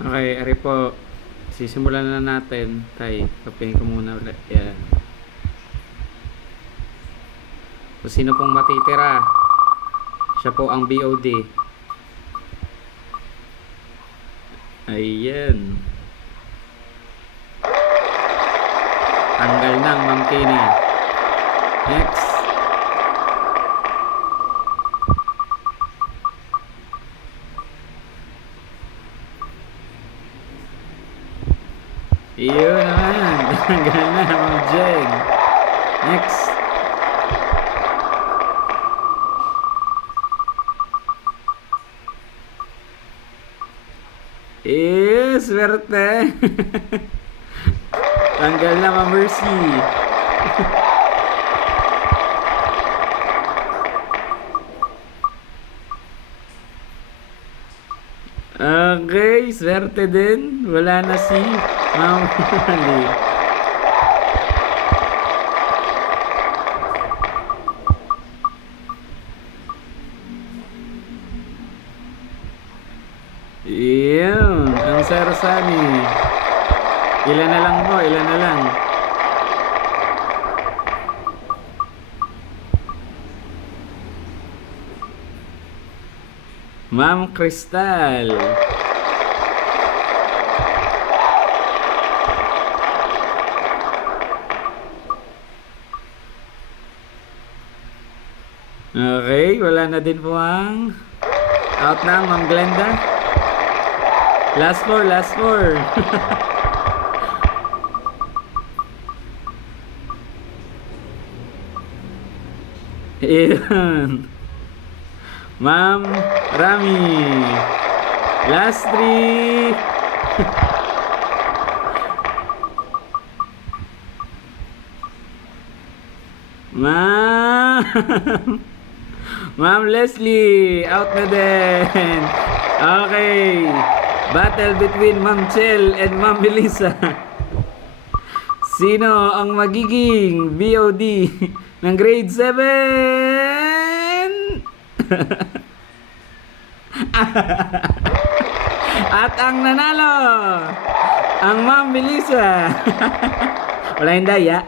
Okay, ari po. Sisimulan na natin. Tay, kapihin ko muna ulit. Yan. Kung sino pong matitira, siya po ang BOD. Ayan. Tanggal ng Ma'am Kina. Next. Iyon naman. Tanggal na, Ma'am Jen. Next. Swerte. Tanggal na, Ma'am Mercy. Okay, swerte din. Wala na si Ma'am Mali. Iyon, ang sarasani. Ilan na lang po, ilan na lang. Ma'am Crystal. Okay, wala na din po ang out na, Ma'am Glenda. Last four, last four. Iyon. Ma'am Rami. Last three. Ma'am Leslie, out na din. Okay. Battle between Ma'am Chel and Ma'am Melissa. Sino ang magiging BOD ng grade 7? At ang nanalo, ang Ma'am Melissa. Wala yung daya.